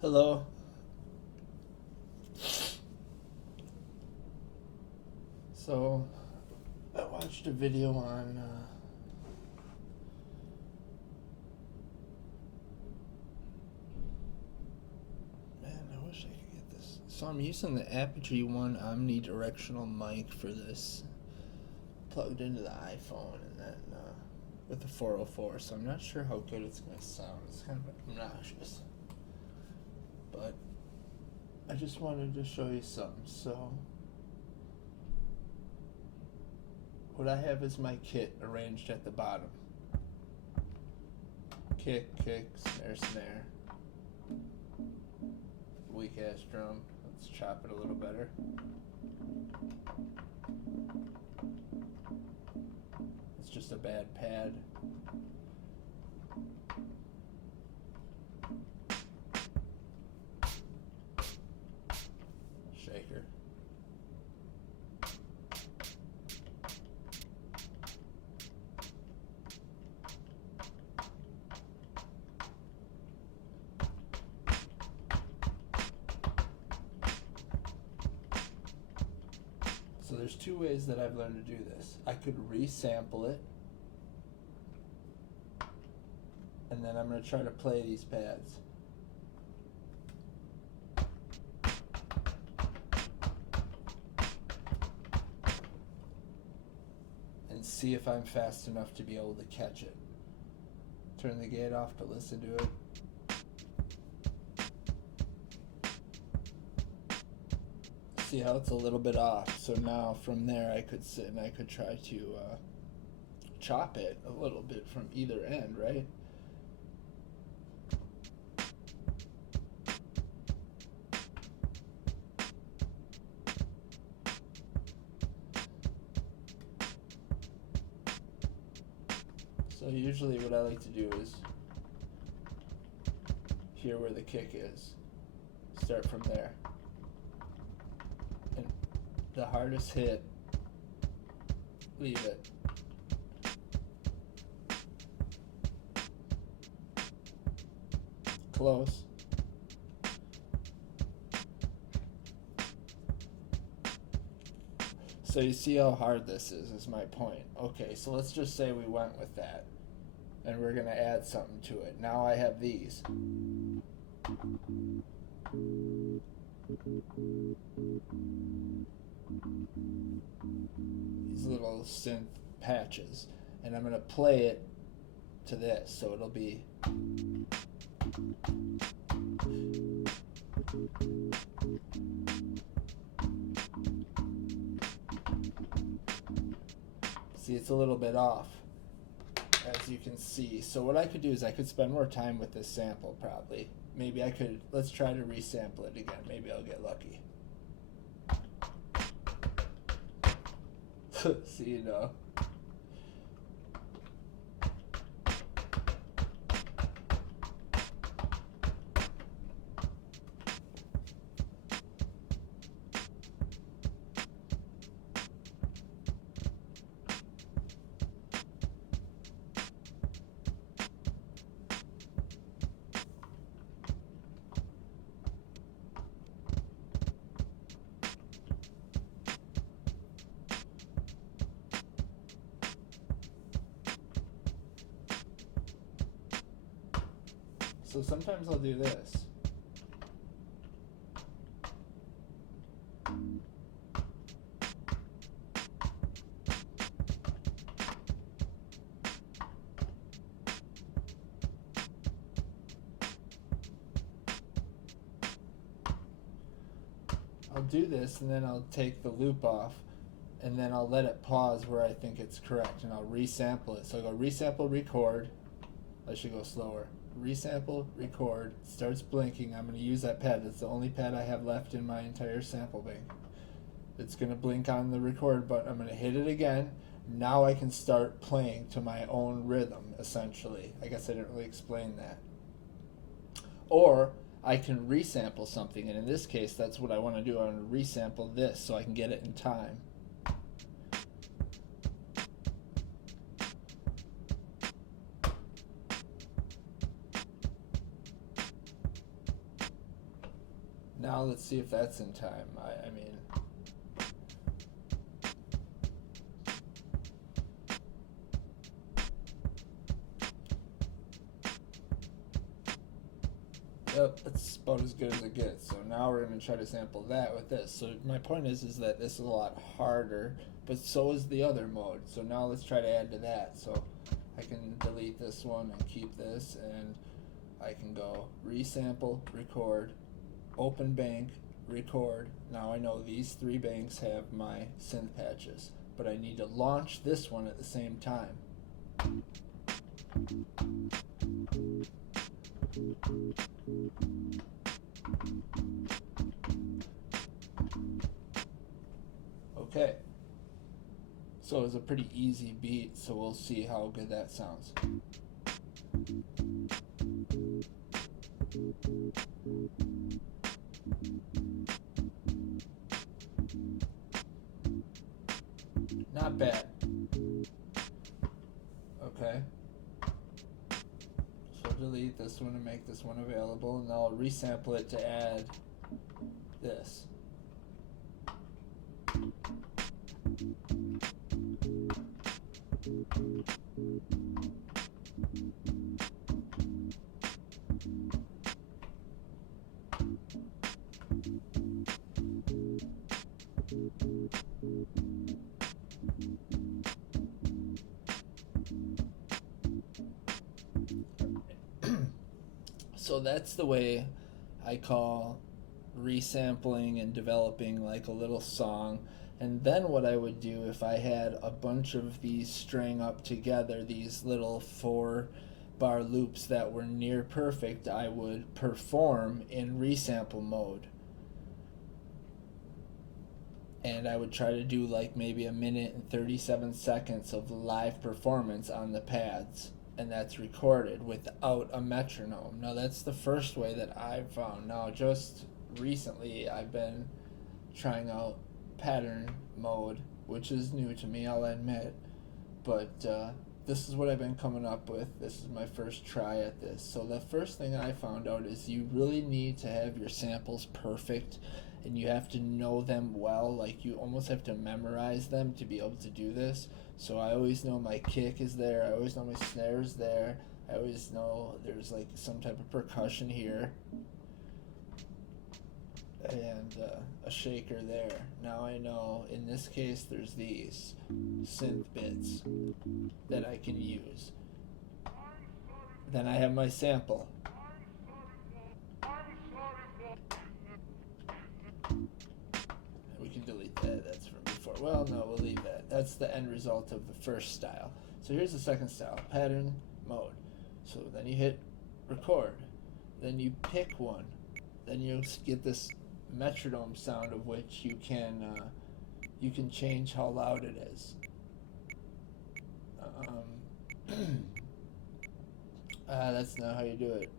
Hello. So, I watched a video on man, I wish I could get this. So I'm using the Apogee One omnidirectional mic for this, plugged into the iPhone, and then with the 404. So I'm not sure how good it's gonna sound. It's kind of obnoxious, but I just wanted to show you something. So what I have is my kit arranged at the bottom. Kick, snare, snare. Weak ass drum. Let's chop it a little better. It's just a bad pad. Shaker. So there's two ways that I've learned to do this. I could resample it, and then I'm going to try to play these pads. And see if I'm fast enough to be able to catch it. Turn the gate off to listen to it. See how it's a little bit off. So now from there I could sit and I could try to chop it a little bit from either end, right? So usually what I like to do is hear where the kick is. Start from there. And the hardest hit, leave it. Close. So you see how hard this is my point. Okay, so let's just say we went with that. And we're going to add something to it. Now I have these. These little synth patches. And I'm going to play it to this. So it'll be... See, it's a little bit off, as you can see. So what I could do is I could spend more time with this sample, probably. Maybe I could, let's try to resample it again. Maybe I'll get lucky. See, you know. So sometimes I'll do this. I'll do this and then I'll take the loop off and then I'll let it pause where I think it's correct and I'll resample it. So I go resample, record. I should go slower. Resample, record, starts blinking. I'm going to use that pad. That's the only pad I have left in my entire sample bank. It's going to blink on the record button. I'm going to hit it again. Now I can start playing to my own rhythm, essentially. I guess I didn't really explain that. Or I can resample something, and in this case, that's what I want to do. I want to resample this so I can get it in time. Now let's see if that's in time. I mean, yep, that's about as good as it gets. So now we're going to try to sample that with this. So my point is that this is a lot harder, but so is the other mode. So now let's try to add to that. So I can delete this one and keep this, and I can go resample, record, open bank, record. Now I know these three banks have my synth patches, but I need to launch this one at the same time. Okay, so it's a pretty easy beat, so we'll see how good that sounds. Not bad. Okay. So delete this one and make this one available, and I'll resample it to add this. So that's the way I call resampling and developing like a little song. And then what I would do if I had a bunch of these string up together, these little 4-bar loops that were near perfect, I would perform in resample mode. And I would try to do like maybe 1 minute and 37 seconds of live performance on the pads. And that's recorded without a metronome. Now that's the first way that I've found. Now just recently I've been trying out pattern mode, which is new to me, I'll admit, but this is what I've been coming up with. This is my first try at this. So the first thing I found out is you really need to have your samples perfect, and you have to know them well. Like you almost have to memorize them to be able to do this. So I always know my kick is there, I always know my snare is there, I always know there's like some type of percussion here, and a shaker there. Now I know in this case there's these synth bits that I can use. Then I have my sample. We can delete that, that's from before. Well, no, we'll leave that. That's the end result of the first style. So here's the second style, pattern mode. So then you hit record, then you pick one, then you get this metronome sound of which you can change how loud it is. That's not how you do it.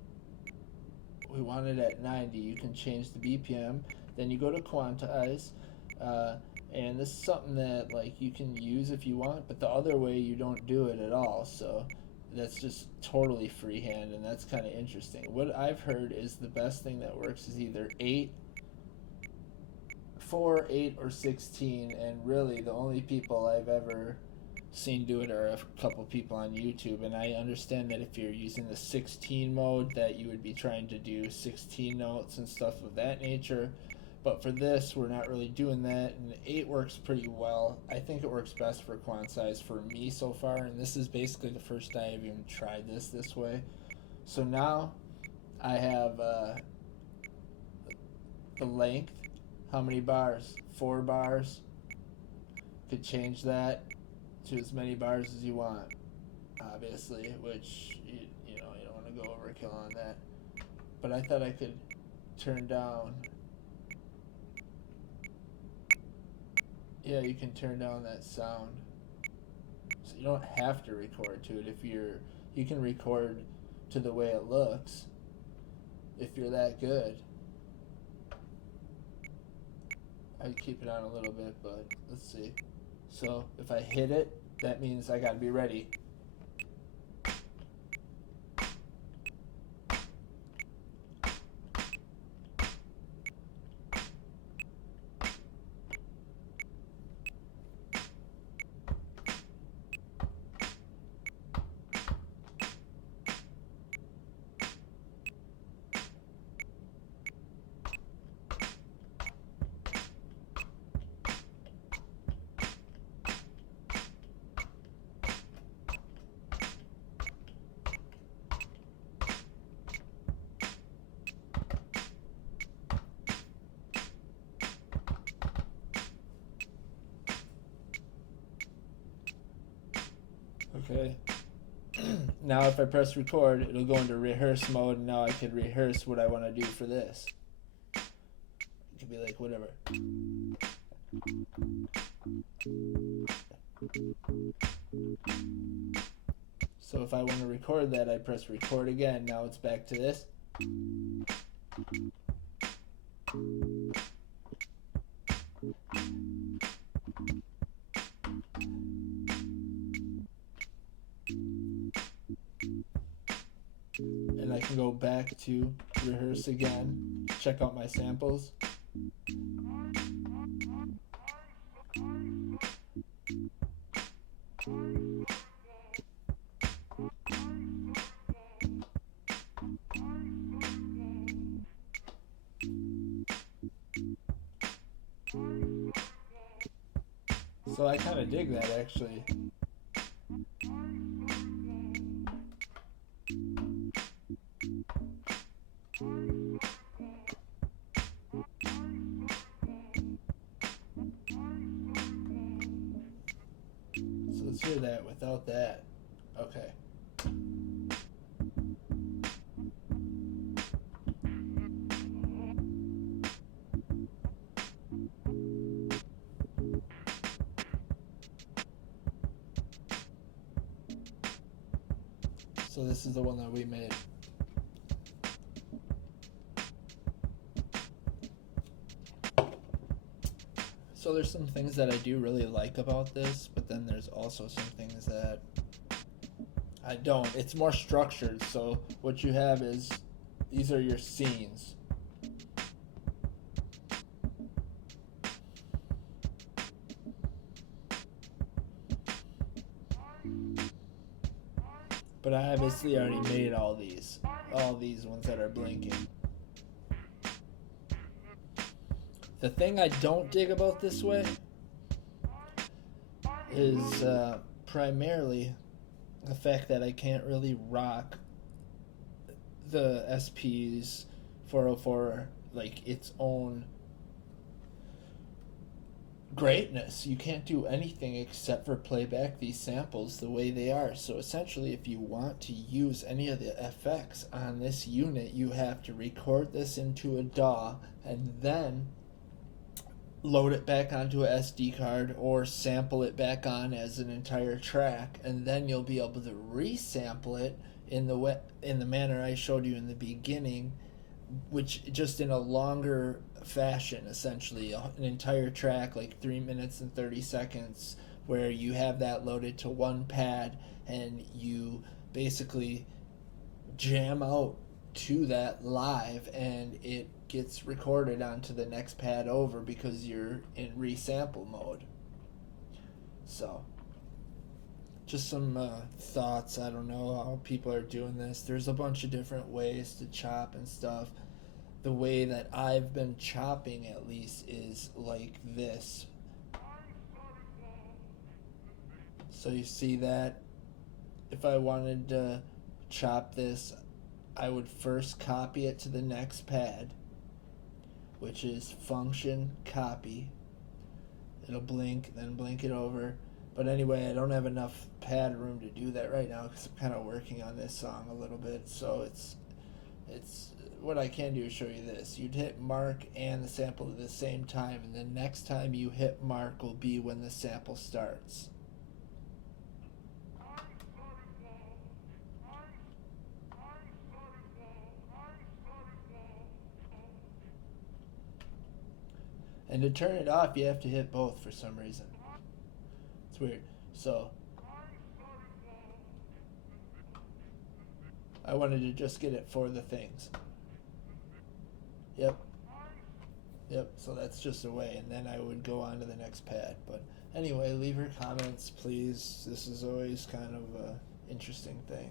We want it at 90. You can change the BPM. Then you go to quantize, and this is something that like you can use if you want, but the other way you don't do it at all. So that's just totally freehand, and that's kind of interesting. What I've heard is the best thing that works is either 4, 8, or 16, and really the only people I've ever seen do it are a couple people on YouTube, and I understand that if you're using the 16 mode that you would be trying to do 16 notes and stuff of that nature, but for this we're not really doing that, and 8 works pretty well. I think it works best for quantize for me so far, and this is basically the first time I've even tried this way. So now I have the length, how many bars, 4 bars. Could change that to as many bars as you want, obviously, which you know you don't want to go overkill on that, but I thought I could turn down. Yeah, you can turn down that sound, so you don't have to record to it. If you can record to the way it looks if you're that good. I'd keep it on a little bit, but let's see. So if I hit it, that means I gotta be ready. Okay. Now if I press record, it'll go into rehearse mode, and now I can rehearse what I want to do for this. It could be like whatever. So if I want to record that, I press record again. Now it's back to this. And I can go back to rehearse again, check out my samples. So I kind of dig that, actually. So let's hear that without that. Okay. So this is the one that we made. So there's some things that I do really like about this, but then there's also some things that I don't. It's more structured, so what you have is, these are your scenes. But I obviously already made all these ones that are blinking. The thing I don't dig about this way is primarily the fact that I can't really rock the SP's 404 like its own greatness. You can't do anything except for play back these samples the way they are. So essentially, if you want to use any of the effects on this unit, you have to record this into a DAW and then load it back onto a SD card or sample it back on as an entire track, and then you'll be able to resample it in the manner I showed you in the beginning, which just in a longer fashion, essentially an entire track like 3 minutes and 30 seconds, where you have that loaded to one pad and you basically jam out to that live, and it gets recorded onto the next pad over because you're in resample mode. So just some thoughts. I don't know how people are doing this. There's a bunch of different ways to chop and stuff. The way that I've been chopping, at least, is like this. So you see that? If I wanted to chop this, I would first copy it to the next pad, which is function copy. It'll blink, then blink it over. But anyway, I don't have enough pad room to do that right now because I'm kind of working on this song a little bit. So it's what I can do is show you this. You'd hit mark and the sample at the same time, and the next time you hit mark will be when the sample starts. And to turn it off, you have to hit both for some reason. It's weird. So I wanted to just get it for the things. Yep. So that's just a way, and then I would go on to the next pad. But anyway, leave your comments, please. This is always kind of a interesting thing.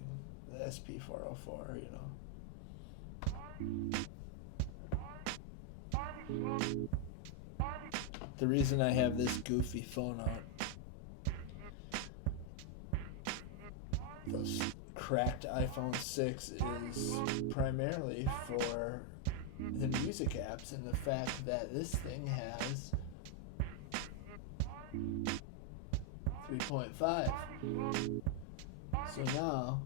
The SP-404, you know. The reason I have this goofy phone out, this cracked iPhone 6, is primarily for the music apps, and the fact that this thing has 3.5. So now,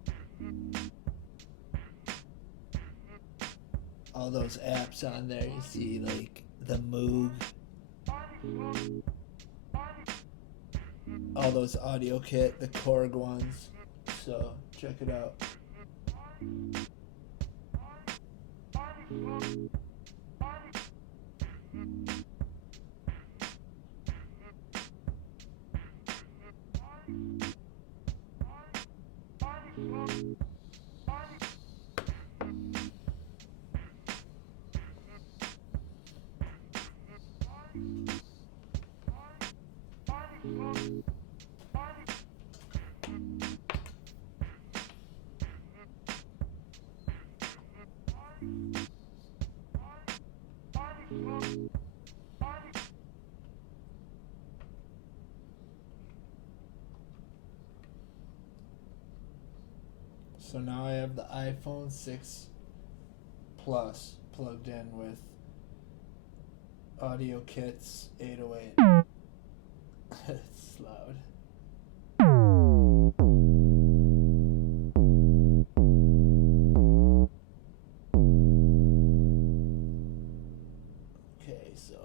all those apps on there, you see like the Moog, all those audio kit, the Korg ones. So check it out. So now I have the iPhone 6 Plus plugged in with Audio Kit's 808. It's loud. Okay, so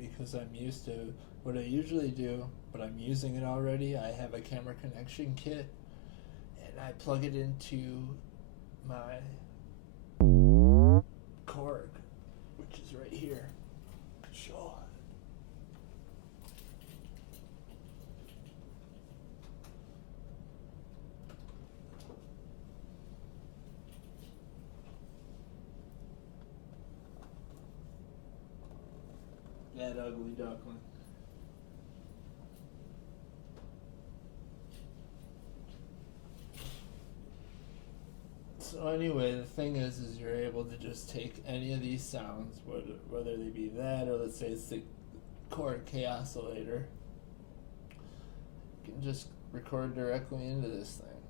because I'm used to what I usually do, but I'm using it already. I have a camera connection kit, and I plug it into my Korg, which is right here. Sure. That ugly duckling. So anyway, the thing is you're able to just take any of these sounds, whether they be that or let's say it's the Korg K oscillator, you can just record directly into this thing.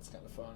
It's kind of fun.